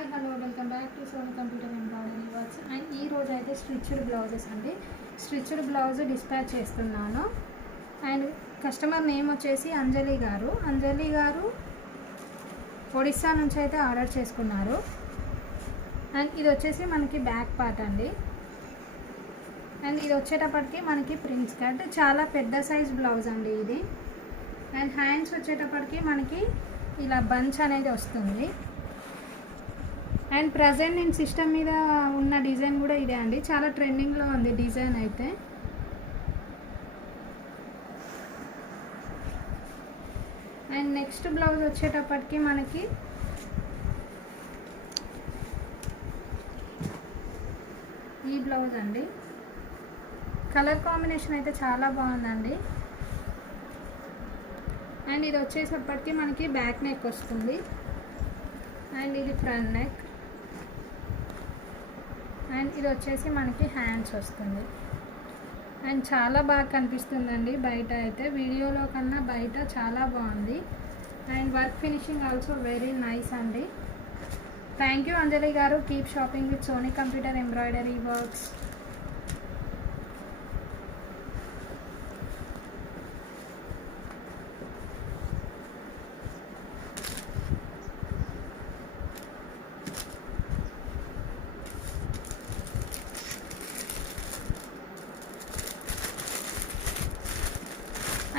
Hi hello welcome back to Sony computer embroidery works. And ఈ రోజు అయితే stitched blouses అండి. స్టిచ్డ్ బ్లౌజ్ డిస్పాచ్ చేస్తున్నాను. అండ్ కస్టమర్ నేమ్ వచ్చేసి అంజలి గారు ఒడిస్సా నుంచి అయితే ఆర్డర్ చేసుకున్నారు. అండ్ ఇది వచ్చేసి మనకి బ్యాక్ పార్ట్ అండి. అండ్ ఇది వచ్చేటప్పటికి మనకి ప్రిన్స్ కట్, చాలా పెద్ద సైజ్ బ్లౌజ్ అండి ఇది. అండ్ హ్యాండ్స్ వచ్చేటప్పటికి మనకి ఇలా బంచ్ అనేది వస్తుంది. అండ్ ప్రజెంట్ నేను సిస్టమ్ మీద ఉన్న డిజైన్ కూడా ఇదే అండి, చాలా ట్రెండింగ్లో ఉంది డిజైన్ అయితే. అండ్ నెక్స్ట్ బ్లౌజ్ వచ్చేటప్పటికి మనకి ఈ బ్లౌజ్ అండి. కలర్ కాంబినేషన్ అయితే చాలా బాగుందండి. అండ్ ఇది వచ్చేటప్పటికి మనకి బ్యాక్ నెక్ వస్తుంది. అండ్ ఇది ఫ్రంట్ నెక్. అండ్ ఇది వచ్చేసి మనకి హ్యాండ్స్ వస్తుంది. అండ్ చాలా బాగా కనిపిస్తుందండి బయట అయితే, వీడియోలో కన్నా బయట చాలా బాగుంది. And work finishing also very nice అండి. Thank you Anjali garu. Keep shopping with Sony computer embroidery works.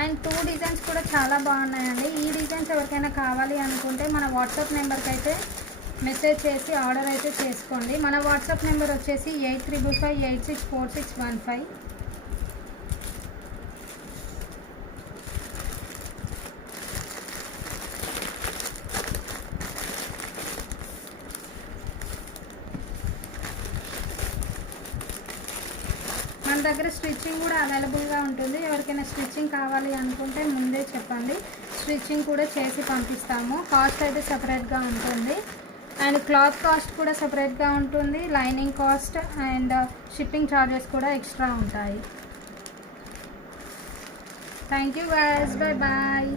And 2 designs కూడా చాలా బాగున్నాయండి. ఈ డిజైన్స్ ఎవరికైనా కావాలి అనుకుంటే మన వాట్సాప్ నెంబర్కి అయితే మెసేజ్ చేసి ఆర్డర్ అయితే చేసుకోండి. మన వాట్సాప్ నెంబర్ వచ్చేసి 8555864615. మన దగ్గర స్టిచ్చింగ్ కూడా అవైలబుల్గా ఉంటుంది. ఎవరికైనా స్టిచ్చింగ్ కావాలి అనుకుంటే ముందే చెప్పండి, స్టిచ్చింగ్ కూడా చేసి పంపిస్తాము. కాస్ట్ అయితే సపరేట్గా ఉంటుంది. అండ్ క్లాత్ కాస్ట్ కూడా సపరేట్గా ఉంటుంది. Lining cost and shipping charges కూడా ఎక్స్ట్రా ఉంటాయి. Thank you guys, bye bye.